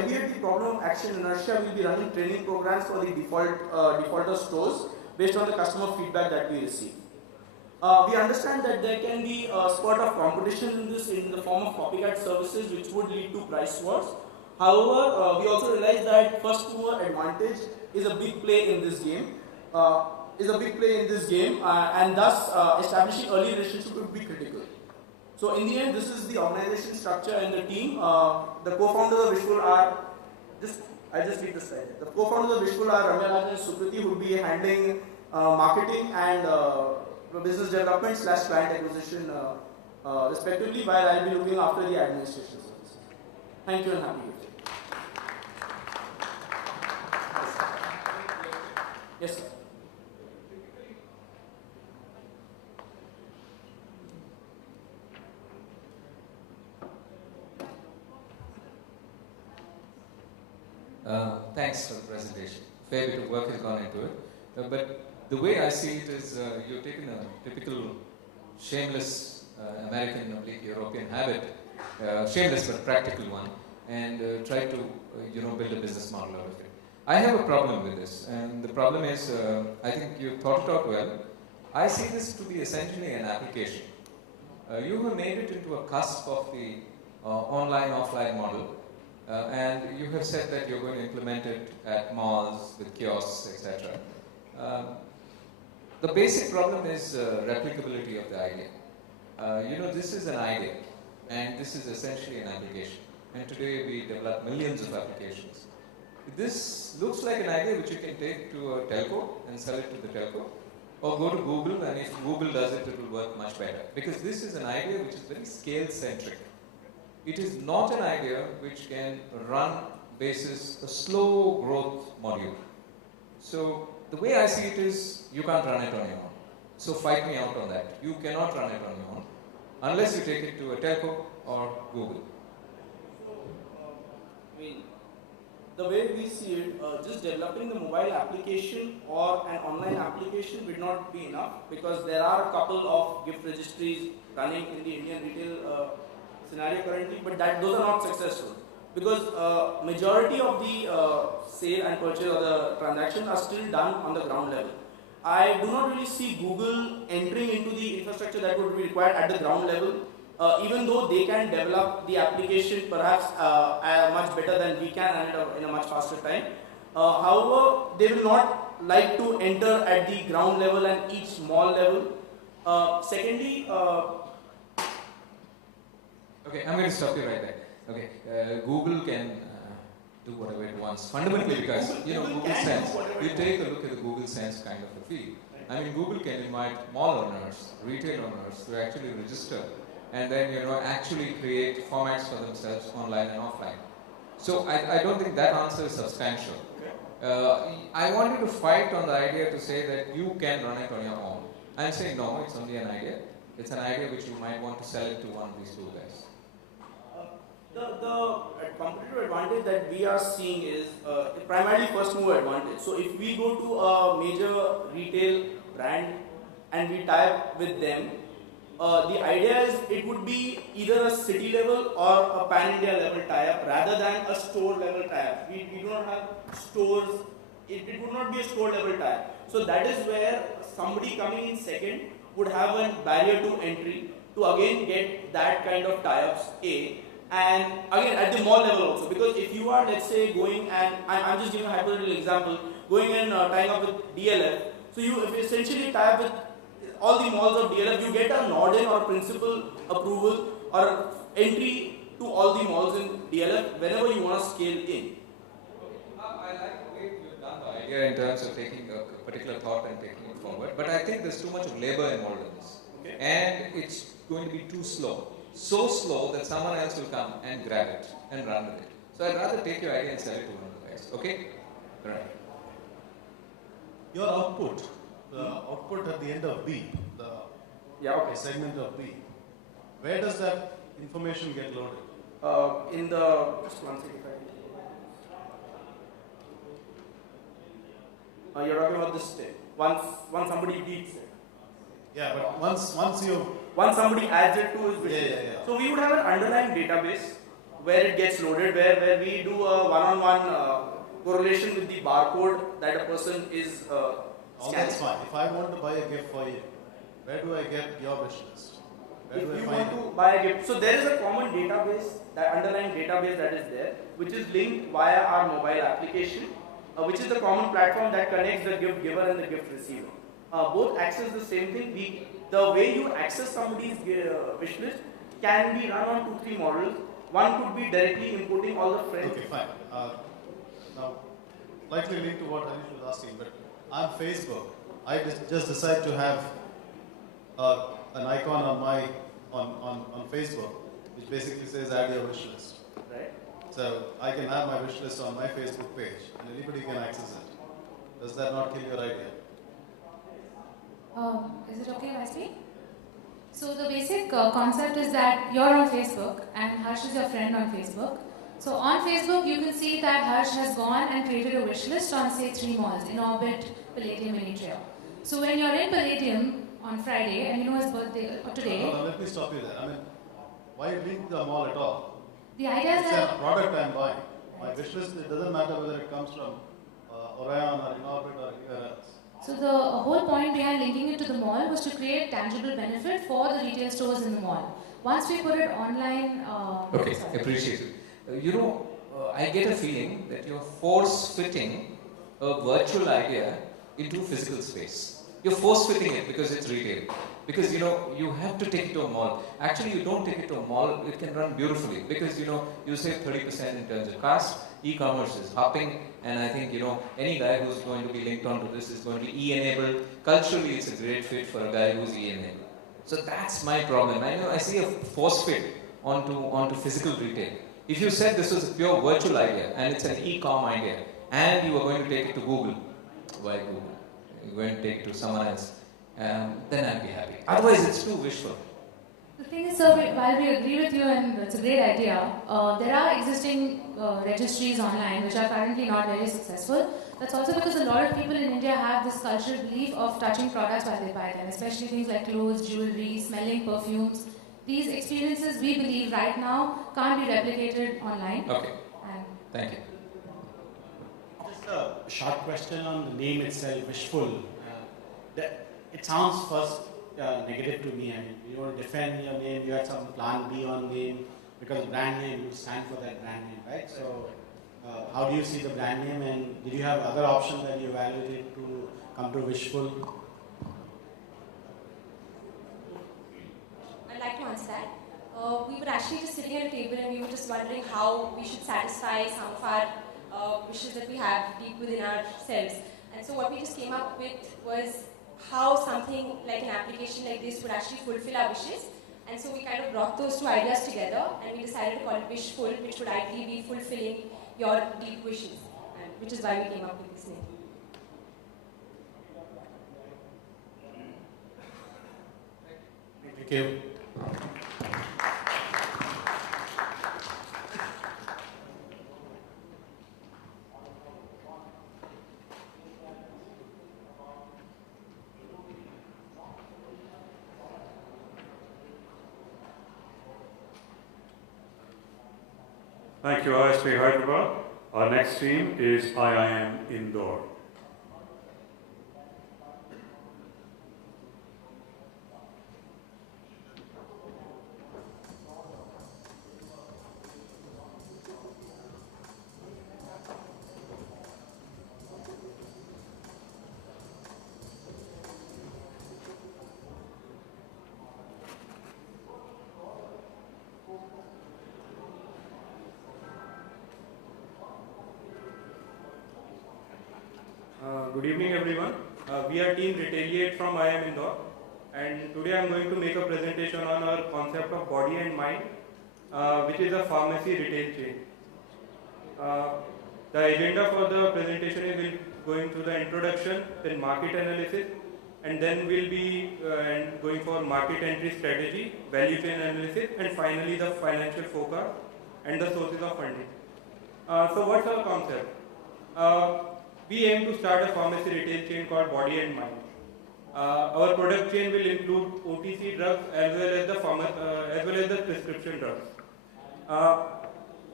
Immediately, Problem of Action Inertia will be running training programs for the defaulter stores based on the customer feedback that we receive. We understand that there can be a spot of competition in this in the form of copycat services, which would lead to price wars. However, we also realize that first mover advantage is a big play in this game. And thus establishing early relationship would be critical. So in the end, this is the organization structure and the team. The co-founders of Vishful are I just read this slide. The co-founders of Vishful are Ramya Rajan and Sukriti, who will be handling marketing and business development / client acquisition respectively, while I'll be looking after the administration services. Thank you and happy New Year. Yes, sir. Thanks for the presentation. Fair bit of work has gone into it. But the way I see it is you've taken a typical shameless American or European habit, shameless but practical one, and tried to build a business model out of it. I have a problem with this, and the problem is I think you thought it out well. I see this to be essentially an application. You have made it into a cusp of the online-offline model. And you have said that you're going to implement it at malls with kiosks, etc. The basic problem is replicability of the idea. This is an idea, and this is essentially an application. And today we develop millions of applications. This looks like an idea which you can take to a telco and sell it to the telco, or go to Google, and if Google does it, it will work much better. Because this is an idea which is very scale-centric. It is not an idea which can run basis a slow growth module. So the way I see it is, you can't run it on your own. So fight me out on that. You cannot run it on your own unless you take it to a telco or Google. The way we see it, just developing the mobile application or an online application would not be enough, because there are a couple of gift registries running in the Indian retail scenario currently, but those are not successful, because majority of the sale and purchase of the transactions are still done on the ground level. I do not really see Google entering into the infrastructure that would be required at the ground level, even though they can develop the application perhaps much better than we can and in a much faster time. However, they will not like to enter at the ground level and each small level. Secondly, okay, I'm going to stop you right there. Okay, Google can do whatever it wants. Fundamentally, because Google Sense. You take a look at the Google Sense kind of a feed. I mean, Google can invite mall owners, retail owners to actually register, and then actually create formats for themselves online and offline. So I don't think that answer is substantial. I want you to fight on the idea to say that you can run it on your own. I'm saying no, it's only an idea. It's an idea which you might want to sell it to one of these two guys. The competitive advantage that we are seeing is primarily first mover advantage. So if we go to a major retail brand and we tie up with them, the idea is it would be either a city level or a pan-India level tie-up rather than a store level tie-up. We do not have stores, it would not be a store level tie-up. So that is where somebody coming in second would have a barrier to entry to again get that kind of tie-ups, A. And again at the mall level also, because if you are, let's say, going and I'm just giving a hypothetical example, going and tying up with DLF, so if you essentially tie up with all the malls of DLF, you get a nod in or principal approval or entry to all the malls in DLF whenever you want to scale in. I like the way you've done the idea in terms of taking a particular thought and taking it forward, but I think there's too much of labor involved in this. Okay. And it's going to be too slow. So slow that someone else will come and grab it and run with it. So I'd rather take your idea and sell it to one of the guys. Okay? Right. Your output, the output at the end of beep, the segment of beep, where does that information get loaded? In the, just one second. You're talking about this step. Once somebody beeps it. Yeah, but once somebody adds it to his business. So we would have an underlying database where it gets loaded, where we do a one-on-one correlation with the barcode that a person is All scanning. that's fine. If I want to buy a gift for you, where do I get your wish list? Where If do I you find want it? to buy a gift, so there is a common database, that underlying database that is there, which is linked via our mobile application, which is the common platform that connects the gift giver and the gift receiver. Both access the same thing. The way you access somebody's wish list can be run on 2-3 models. One could be directly inputting all the friends. Okay, fine. Now, likely linked to what Anish was asking, but on Facebook, I just decide to have an icon on my on Facebook, which basically says add your wish list. Right. So I can have my wish list on my Facebook page, and anybody can access it. Does that not kill your idea? Is it okay if I speak? So the basic concept is that you're on Facebook and Harsh is your friend on Facebook. So on Facebook you can see that Harsh has gone and created a wish list on say 3 malls, in Orbit, Palladium and Atria. So when you're in Palladium on Friday and you know his birthday today. No, let me stop you there. I mean, why link the mall at all? The idea is It's that a product I'm buying. My wish list, it doesn't matter whether it comes from Orion or Inorbit or anywhere else. so the whole point behind linking it to the mall was to create tangible benefit for the retail stores in the mall. Once we put it online, Okay, appreciate it. I get a feeling that you're force-fitting a virtual idea into physical space. You're force-fitting it because it's retail. Because, you have to take it to a mall. Actually, you don't take it to a mall, it can run beautifully. Because, you save 30% in terms of cost. E-commerce is hopping. And I think, any guy who's going to be linked onto this is going to be E-enabled. Culturally, it's a great fit for a guy who's E-enabled. So that's my problem. I see a force fit onto physical retail. If you said this was a pure virtual idea and it's an e-com idea and you were going to take it to Google, why Google? You're going to take it to someone else, then I'd be happy. Otherwise, it's too wishful. The thing is, sir, while we agree with you and it's a great idea, there are existing registries online which are currently not very successful. That's also because a lot of people in India have this cultural belief of touching products while they buy them, especially things like clothes, jewelry, smelling perfumes. These experiences, we believe, right now can't be replicated online. Okay, And thank you. Just a short question on the name itself, Wishful. It sounds first negative to me. I mean, you want to defend your name, you had some plan B on name, because brand name, you stand for that brand name, right? So, how do you see the brand name, and did you have other options that you evaluated to come to Wishful? I'd like to answer that. We were actually just sitting at a table and we were just wondering how we should satisfy some of our wishes that we have deep within ourselves. And so what we just came up with was how something like an application like this would actually fulfill our wishes. And so we kind of brought those two ideas together and we decided to call it Wishful, which would ideally be fulfilling your deep wishes, and which is why we came up with this name. Thank you. Thank you, ISP Hyderabad. Our next team is IIM Indore. Good evening, everyone. We are team Retaliate from IIM Indore, and today I am going to make a presentation on our concept of body and mind, which is a pharmacy retail chain. The agenda for the presentation is we'll going through the introduction, then market analysis, and then we'll be going for market entry strategy, value chain analysis, and finally the financial forecast and the sources of funding. So what's our concept? We aim to start a pharmacy retail chain called Body and Mind. Our product chain will include OTC drugs as well as the prescription drugs.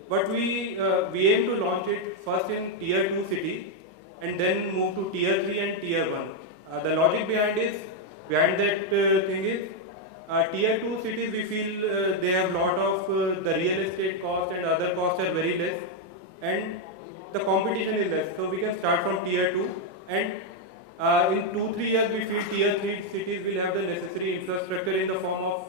but we aim to launch it first in tier 2 cities and then move to tier 3 and tier 1. The logic behind that thing is tier 2 cities we feel they have lot of the real estate cost and other costs are very less and the competition is less. So we can start from tier 2 and in 2-3 years we feel tier 3 cities will have the necessary infrastructure in the form of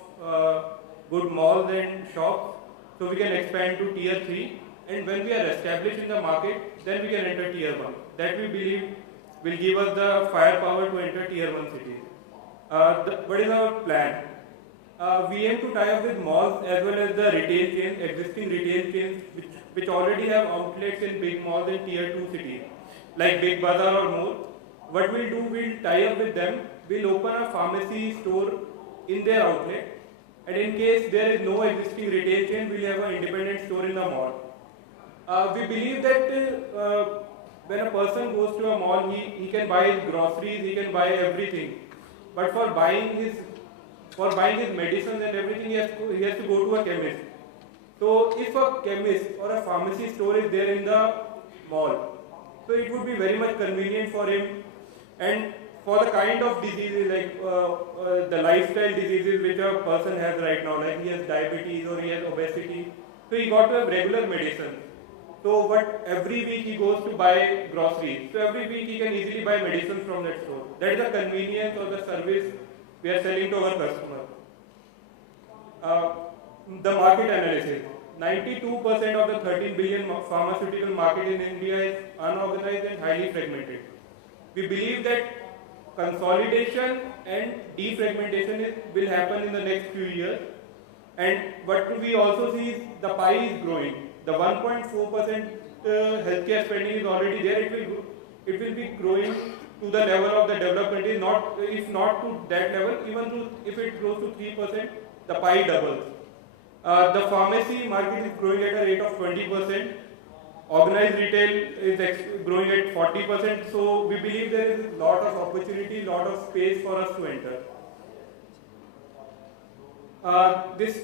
good malls and shops. So we can expand to tier 3 and when we are established in the market then we can enter tier 1. That we believe will give us the firepower to enter tier 1 cities. What is our plan? We aim to tie up with malls as well as the retail chains, existing retail chains which already have outlets in big malls in tier 2 cities like Big Bazaar or more. What we'll do, we'll tie up with them, we'll open a pharmacy store in their outlet and in case there is no existing retail chain, we'll have an independent store in the mall. We believe that when a person goes to a mall, he can buy his groceries, he can buy everything. But for buying his medicines and everything, he has to go to a chemist. So if a chemist or a pharmacy store is there in the mall, so it would be very much convenient for him. And for the kind of diseases like the lifestyle diseases which a person has right now, like he has diabetes or he has obesity, so he got to have regular medicine. So every week he goes to buy groceries. So every week he can easily buy medicine from that store. That is the convenience or the service we are selling to our customer. The market analysis. 92% of the 13 billion pharmaceutical market in India is unorganized and highly fragmented. We believe that consolidation and defragmentation will happen in the next few years. And what we also see is the pie is growing. The 1.4% healthcare spending is already there. It will be growing to the level of the developed countries. If not to that level, even if it grows to 3%, the pie doubles. The pharmacy market is growing at a rate of 20%. Organized retail is growing at 40%. So we believe there is a lot of opportunity, lot of space for us to enter. This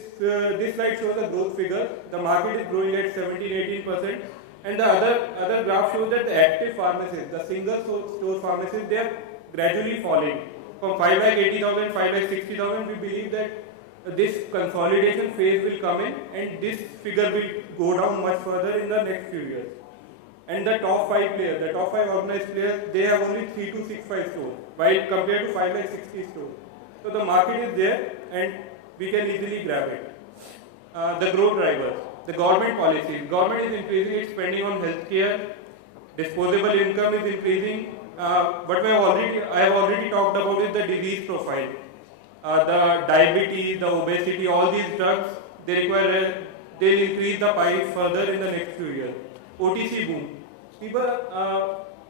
slide shows the growth figure. The market is growing at 17-18%, and the other graph shows that the active pharmacies, the single store pharmacies, they are gradually falling from 5,80,000, 5,60,000. We believe that this consolidation phase will come in, and this figure will go down much further in the next few years. And the top 5 players, the top 5 organized players, they have only 3,265 stores, while compared to 5,60 stores. So the market is there, and we can easily grab it. The growth drivers, the government policies. Government is increasing its spending on healthcare. Disposable income is increasing. What I have already talked about is the disease profile. The diabetes, the obesity, all these drugs, they'll increase the pie further in the next few years. OTC boom. People,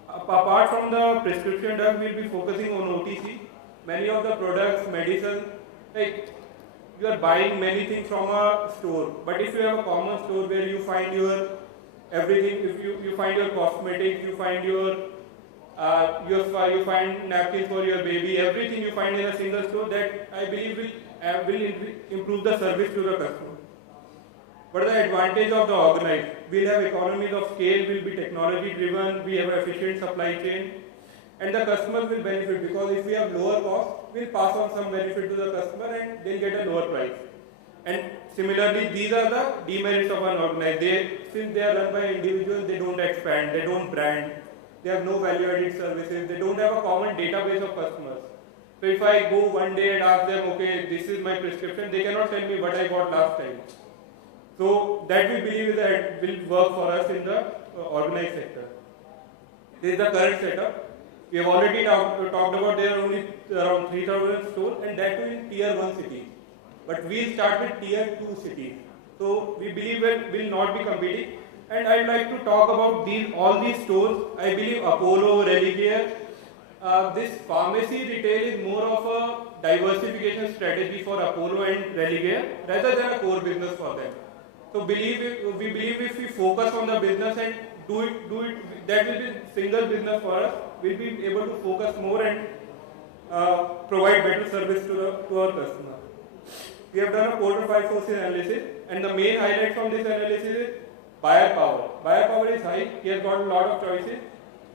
apart from the prescription drugs, will be focusing on OTC. Many of the products, medicine, like you are buying many things from a store, but if you have a common store where you find your everything, if you find your cosmetics, you find you find napkins for your baby, everything you find in a single store, that I believe will improve the service to the customer. What are the advantage of the organized? We'll have economies of scale, will be technology driven, we have efficient supply chain, and the customers will benefit because if we have lower cost, we'll pass on some benefit to the customer and they'll get a lower price. And similarly, these are the demerits of unorganized. Since they are run by individuals, they don't expand, they don't brand, they have no value-added services, they don't have a common database of customers. So if I go one day and ask them, okay, this is my prescription, they cannot tell me what I got last time. So that we believe is that will work for us in the organized sector. This is the current setup. We have already talked about there are only around 3,000 stores, and that too in tier 1 cities. But we'll start with tier 2 cities. So we believe we'll not be competing. And I'd like to talk about all these stores. I believe Apollo, Religare, this pharmacy retail is more of a diversification strategy for Apollo and Religare rather than a core business for them. So we believe if we focus on the business and do it, that will be single business for us. We'll be able to focus more and provide better service to our customer. We have done a 4 to 5 sources analysis, and the main highlight from this analysis is buyer power. Buyer power is high. He has got a lot of choices.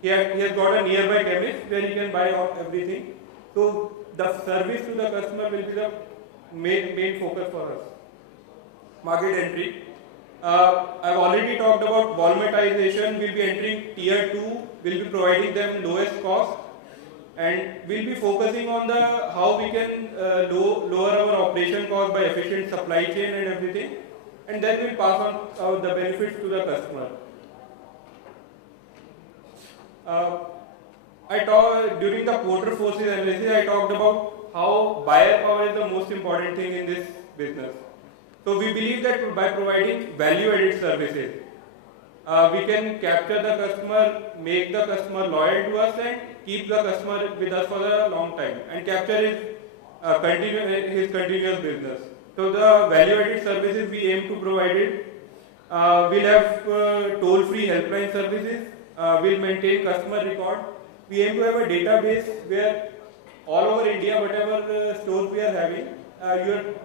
He has got a nearby chemist where he can buy everything. So the service to the customer will be the main focus for us. Market entry. I've already talked about volumetization. We'll be entering tier 2. We'll be providing them lowest cost, and we'll be focusing on the how we can lower our operation cost by efficient supply chain and everything, and then we'll pass on the benefits to the customer. I talked during the Porter forces analysis. I talked about how buyer power is the most important thing in this business. So we believe that by providing value-added services, we can capture the customer, make the customer loyal to us, and keep the customer with us for a long time, and capture his continuous business. So the value-added services we aim to provide it. We'll have toll-free helpline services. We'll maintain customer record. We aim to have a database where all over India, whatever stores we are having,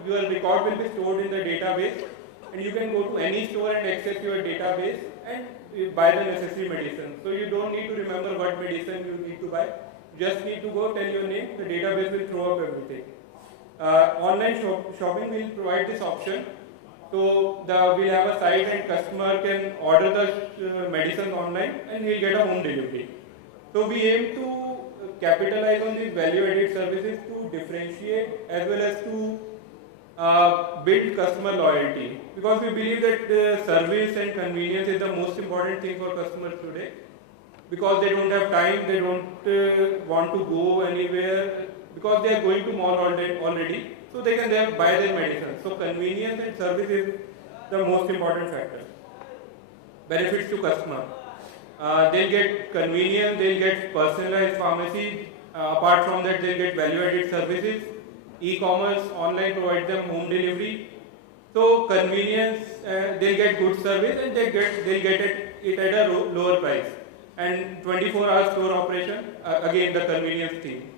your record will be stored in the database, and you can go to any store and access your database and you buy the necessary medicine. So you don't need to remember what medicine you need to buy. You just need to go, tell your name, the database will throw up everything. Online shopping will provide this option. So we'll have a site and customer can order the medicine online and he'll get a home delivery. So we aim to capitalize on these value-added services to differentiate as well as to build customer loyalty, because we believe that service and convenience is the most important thing for customers today, because they don't have time, they don't want to go anywhere, because they are going to mall already, so they can there buy their medicine. So convenience and service is the most important factor. Benefits to customer. They'll get convenience, they'll get personalized pharmacy. Apart from that, they'll get value-added services. E-commerce, online provides them home delivery. So convenience, they'll get good service, and they'll get it at a lower price. And 24-hour store operation, again the convenience thing.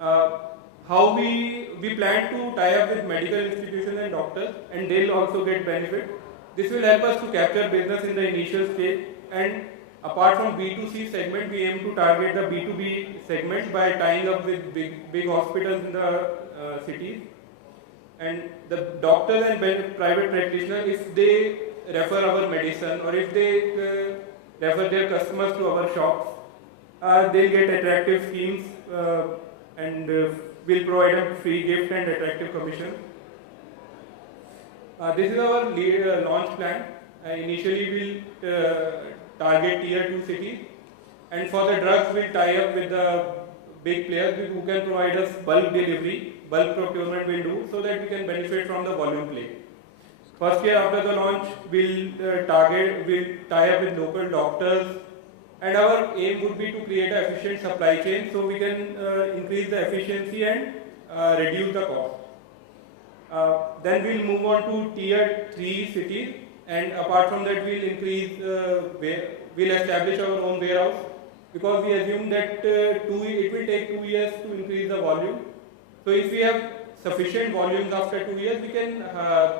How we plan to tie up with medical institutions and doctors, and they'll also get benefit. This will help us to capture business in the initial stage, and apart from B2C segment, we aim to target the B2B segment by tying up with big hospitals in the cities. And the doctors and private practitioners, if they refer our medicine or if they refer their customers to our shops, they'll get attractive schemes and we'll provide them free gift and attractive commission. This is our launch plan. Initially, we'll target tier 2 cities, and for the drugs, we'll tie up with the big players who can provide us bulk delivery, bulk procurement will do, so that we can benefit from the volume play. First year after the launch, we'll tie up with local doctors, and our aim would be to create an efficient supply chain so we can increase the efficiency and reduce the cost. Then we'll move on to tier 3 cities, and apart from that, we'll establish our own warehouse, because we assume that it will take 2 years to increase the volume. So if we have sufficient volumes after 2 years, we can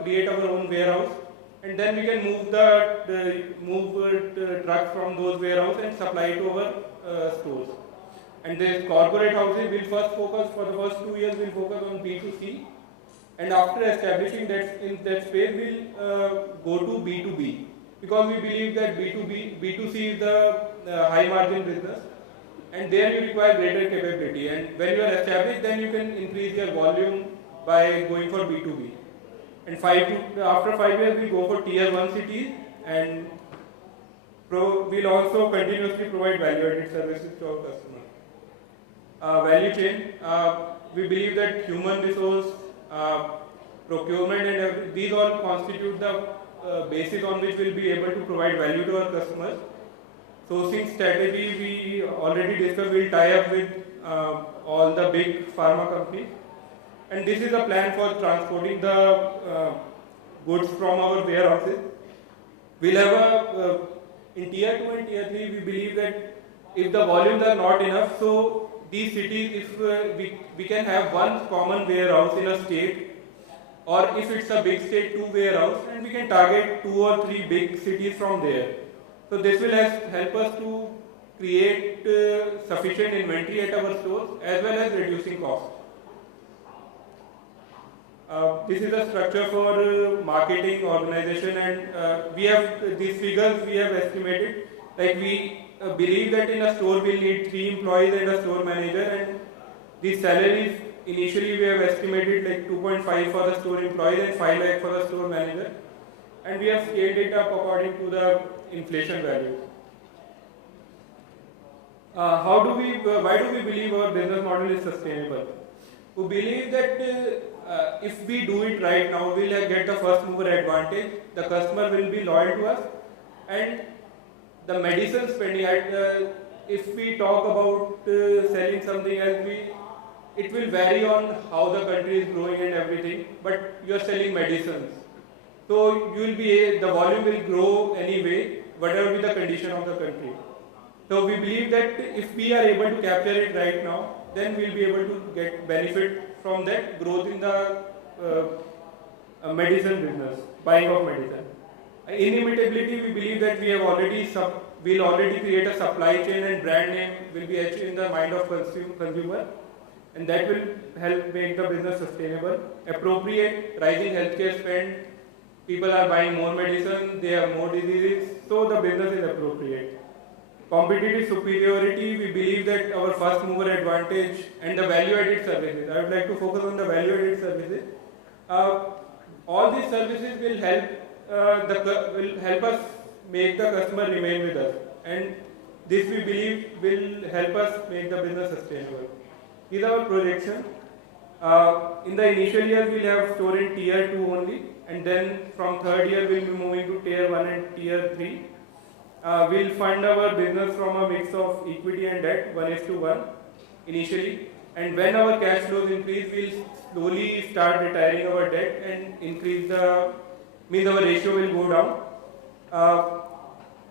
create our own warehouse, and then we can move the trucks from those warehouses and supply to our stores. And the corporate houses will first focus, for the first 2 years, we'll focus on B2C. And after establishing that in that space, we'll go to B2B, because we believe that B2C is the high margin business, and there you require greater capability. And when you are established, then you can increase your volume by going for B2B. And after 5 years, we go for tier 1 cities, and we'll also continuously provide value-added services to our customers. Value chain. We believe that human resource, procurement, and these all constitute the basis on which we'll be able to provide value to our customers. Sourcing strategy, we already discussed, we'll tie up with all the big pharma companies. And this is a plan for transporting the goods from our warehouses. We'll have in tier 2 and tier 3, we believe that if the volumes are not enough, so these cities, if we can have one common warehouse in a state, or if it's a big state, 2 warehouse, and we can target 2 or 3 big cities from there. So this will help us to create sufficient inventory at our stores as well as reducing costs. This is a structure for marketing organization, and we have these figures we have estimated. Like we believe that in a store we'll need 3 employees and a store manager, and the salaries initially we have estimated like 2.5 for the store employees and 5 lakh for the store manager, and we have scaled it up according to the inflation value. Why do we believe our business model is sustainable? We believe that if we do it right now, we'll get the first mover advantage, the customer will be loyal to us, and the medicine spending, if we talk about selling something it will vary on how the country is growing and everything, but you are selling medicines. So the volume will grow anyway, whatever be the condition of the country. So we believe that if we are able to capture it right now, then we'll be able to get benefit from that growth in the medicine business, buying of medicine. Inimitability, we believe that we'll already create a supply chain and brand name will be etched in the mind of consumer, and that will help make the business sustainable. Appropriate, rising healthcare spend, people are buying more medicine, they have more diseases, so the business is appropriate. Competitive superiority, we believe that our first mover advantage and the value added services. I would like to focus on the value added services. All these services will help us make the customer remain with us, and this we believe will help us make the business sustainable. These are our projections. In the initial year, we'll have store in tier 2 only, and then from third year we'll be moving to tier 1 and tier 3. We'll fund our business from a mix of equity and debt, 1:1 initially, and when our cash flows increase, we'll slowly start retiring our debt and increase our ratio will go down.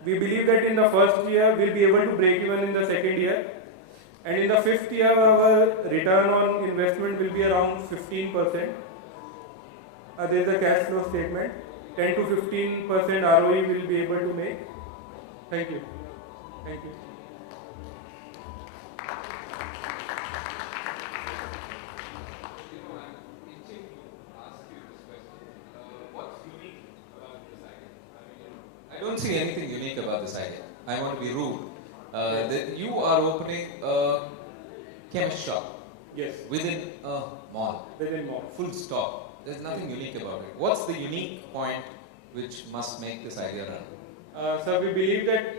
We believe that in the first year, we'll be able to break even in the second year, and in the 5th year, our return on investment will be around 15%. There is a cash flow statement, 10 to 15% ROE we'll be able to make. Thank you. Thank you. I don't see anything unique about this idea. I want to be rude. That you are opening a chemist shop. Yes. Within a mall. Within mall. Full stop. There's nothing unique about it. What's the unique point which must make this idea run? So we believe that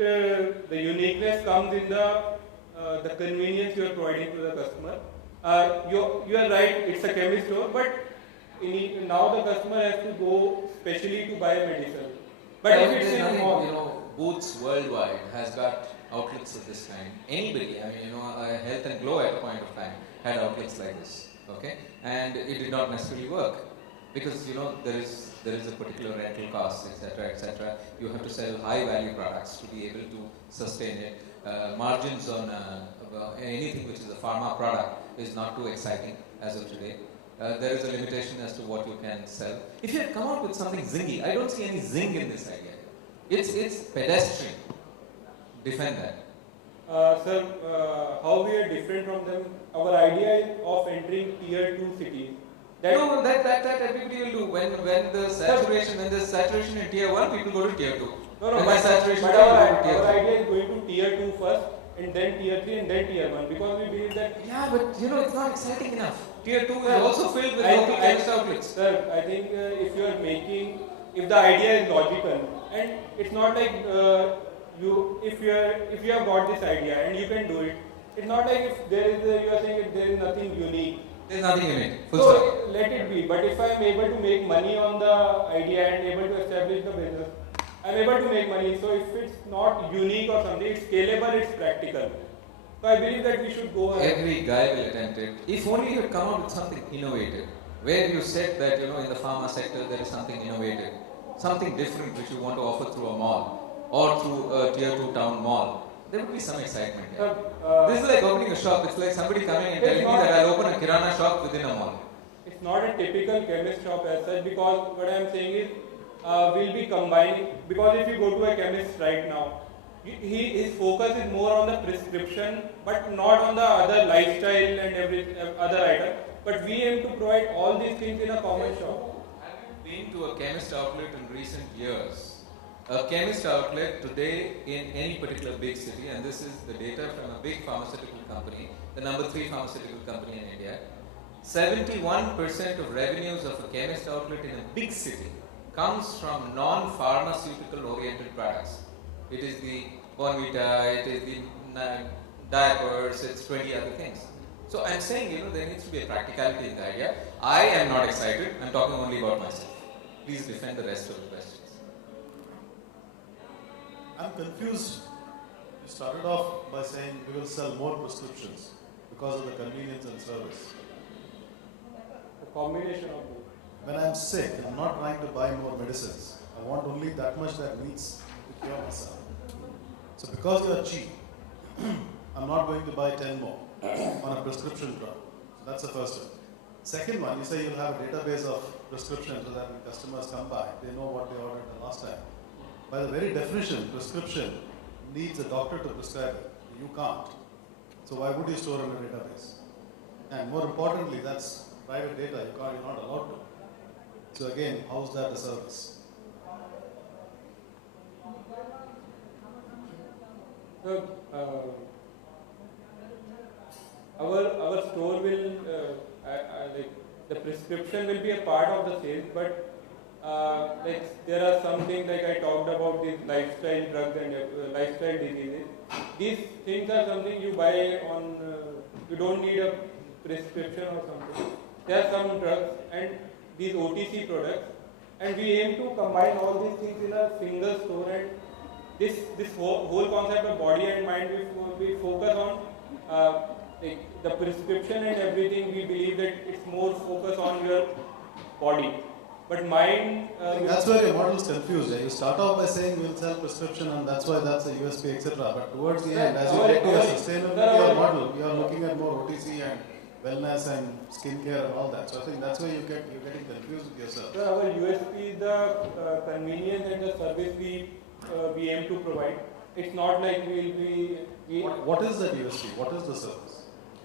the uniqueness comes in the convenience you are providing to the customer. You are right, it's a chemist store, but now the customer has to go specially to buy medicine. But if it's in a mall, Boots worldwide has got outlets of this kind. Anybody, Health and Glow at a point of time had outlets like this, okay? And it did not necessarily work because there is a particular rental cost, etc., etc. You have to sell high value products to be able to sustain it. Margins on anything which is a pharma product is not too exciting as of today. There is a limitation as to what you can sell. If you had come out with something zingy, I don't see any zing in this idea. It's pedestrian. Defend that. Sir, how we are different from them? Our idea of entering tier 2 cities. That everybody will do. When there's saturation in tier 1, people go to tier 2. But our idea is going to tier 2 first, and then tier 3, and then tier 1, because we believe that. Yeah, but it's not exciting enough. Tier 2 is also filled with local chemist outlets. Sir, I think if the idea is logical, and it's not like if you have got this idea and you can do it, it's not like if you are saying there is nothing unique. There's nothing unique. So let it be. But if I am able to make money on the idea and able to establish the business, I am able to make money. So if it's not unique or something, it's scalable, it's practical. So I believe that we should go ahead. Every guy will attempt it. If only you had come out with something innovative, where you said that in the pharma sector there is something innovative, something different which you want to offer through a mall or through a tier 2 town mall, there would be some excitement here. This is like opening a shop. It's like somebody coming and telling me that I'll open a kirana shop within a mall. it's not a typical chemist shop as such, because what I am saying is we'll be combining, because if you go to a chemist right now, his focus is more on the prescription, but not on the other lifestyle and every other item. But we aim to provide all these things in a common shop. Have you been to a chemist outlet in recent years? A chemist outlet today in any particular big city, and this is the data from a big pharmaceutical company, the number 3 pharmaceutical company in India, 71% of revenues of a chemist outlet in a big city comes from non-pharmaceutical oriented products. It is the Bonvita, it is the diapers, it's 20 other things. So I'm saying, there needs to be a practicality in the idea. I am not excited, I'm talking only about myself. Please defend the rest of the questions. I'm confused. You started off by saying we will sell more prescriptions because of the convenience and service. A combination of both. When I'm sick, I'm not trying to buy more medicines. I want only that much that needs to cure myself. So because you are cheap, I'm not going to buy 10 more on a prescription drug. So that's the first one. Second one, you say you'll have a database of prescriptions so that when customers come by, they know what they ordered the last time. By the very definition, prescription needs a doctor to prescribe it. You can't. So why would you store in a database? And more importantly, that's private data. You're not allowed to. So again, how's that a service? Our store will like the prescription will be a part of the sales, but like there are some things like I talked about these lifestyle drugs and lifestyle diseases. These things are something you buy on. You don't need a prescription or something. There are some drugs and these OTC products, and we aim to combine all these things in a single store. And this whole concept of body and mind, we focus on like the prescription and everything. We believe that it's more focus on your body, but mind. That's where your model is confused. You start off by saying we'll sell prescription, and that's why that's a USP, etc. But towards the end, as you get to your sustainability of model, you are looking at more OTC and wellness and skincare and all that. So I think that's where you're getting confused with yourself. So our USP is the convenience and the service we aim to provide. It's not like we'll be. What is that USP? What is the service?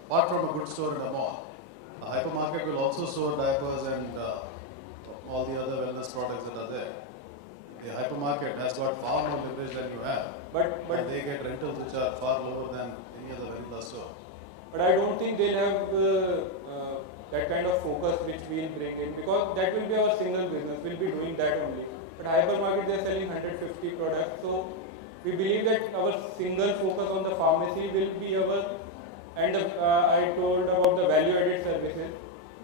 Apart from a good store in a mall, a hypermarket will also store diapers and all the other wellness products that are there. The hypermarket has got far more leverage than you have, but they get rentals which are far lower than any other vanilla store. But I don't think they'll have that kind of focus which we'll bring in, because that will be our single business. We'll be doing that only. But hypermarket, they're selling 150 products. So we believe that our single focus on the pharmacy will be our, and I told about the value-added services.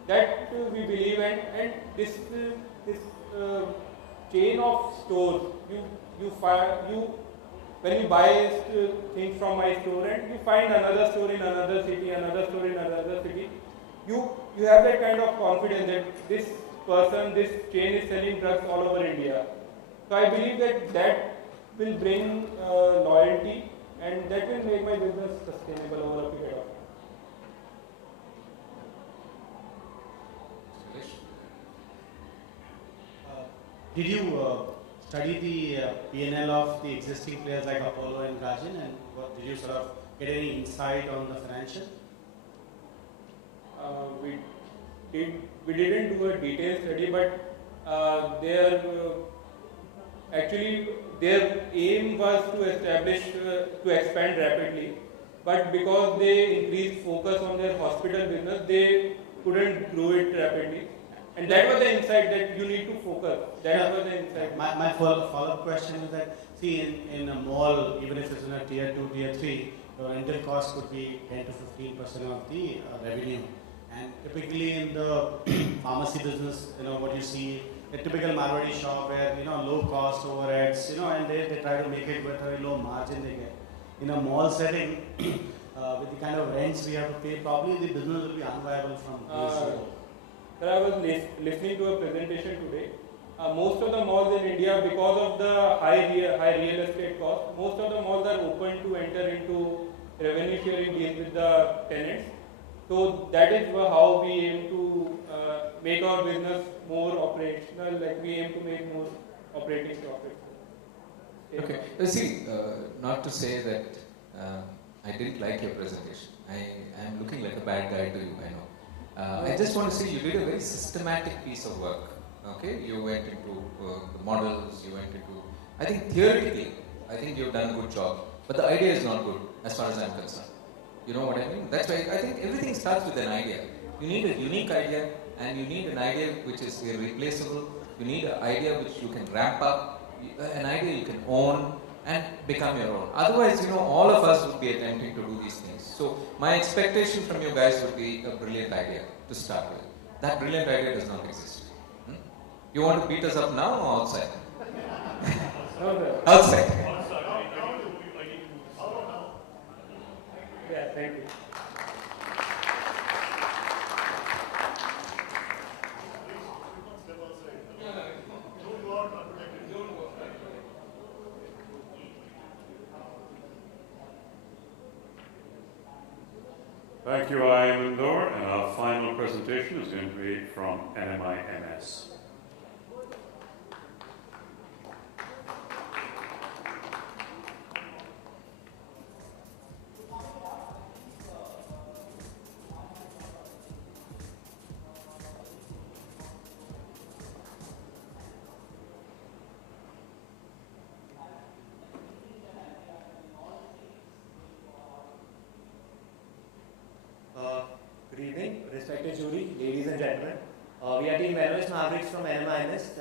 That we believe, and this chain of stores, when you buy things from my store and you find another store in another city, another store in another city, you have that kind of confidence that this person, this chain is selling drugs all over India. So I believe that will bring loyalty, and that will make my business sustainable over a period of time. Did you study the P&L of the existing players like Apollo and Gajin, and did you sort of get any insight on the financial? We didn't do a detailed study, but their aim was to expand rapidly. But because they increased focus on their hospital business, they couldn't grow it rapidly. And that was the insight, that you need to focus. That was the insight. My follow-up question is that, see, in a mall, even if it's in a tier 2, tier 3, the rental cost could be 10 to 15% of the revenue. And typically in the pharmacy business, what you see, a typical Marwadi shop where, low cost overheads, and they try to make it with a very low margin they get. In a mall setting, with the kind of rents we have to pay, probably the business will be unviable from this. Sir, I was listening to a presentation today. Most of the malls in India, because of the high real estate cost, most of the malls are open to enter into revenue sharing deals with the tenants. So that is how we aim to make our business more operational, like we aim to make more operating profit. Okay. See, not to say that I didn't like your presentation. I am looking like a bad guy to you, I know. I just want to say you did a very systematic piece of work. Okay, you went into the models, you went into. I think theoretically, I think you've done a good job, but the idea is not good as far as I'm concerned. You know what I mean? That's why I think everything starts with an idea. You need a unique idea, and you need an idea which is irreplaceable. You need an idea which you can ramp up, an idea you can own and become your own. Otherwise, you know, all of us would be attempting to do these things. So my expectation from you guys would be a brilliant idea to start with. That brilliant idea does not exist. You want to beat us up now or outside? Outside. Yeah, thank you. Thank you, I am Indore, and our final presentation is going to be from NMI-MS. Good evening, respected jury, ladies and gentlemen. We are Team Venomous Mavericks from NMIMS.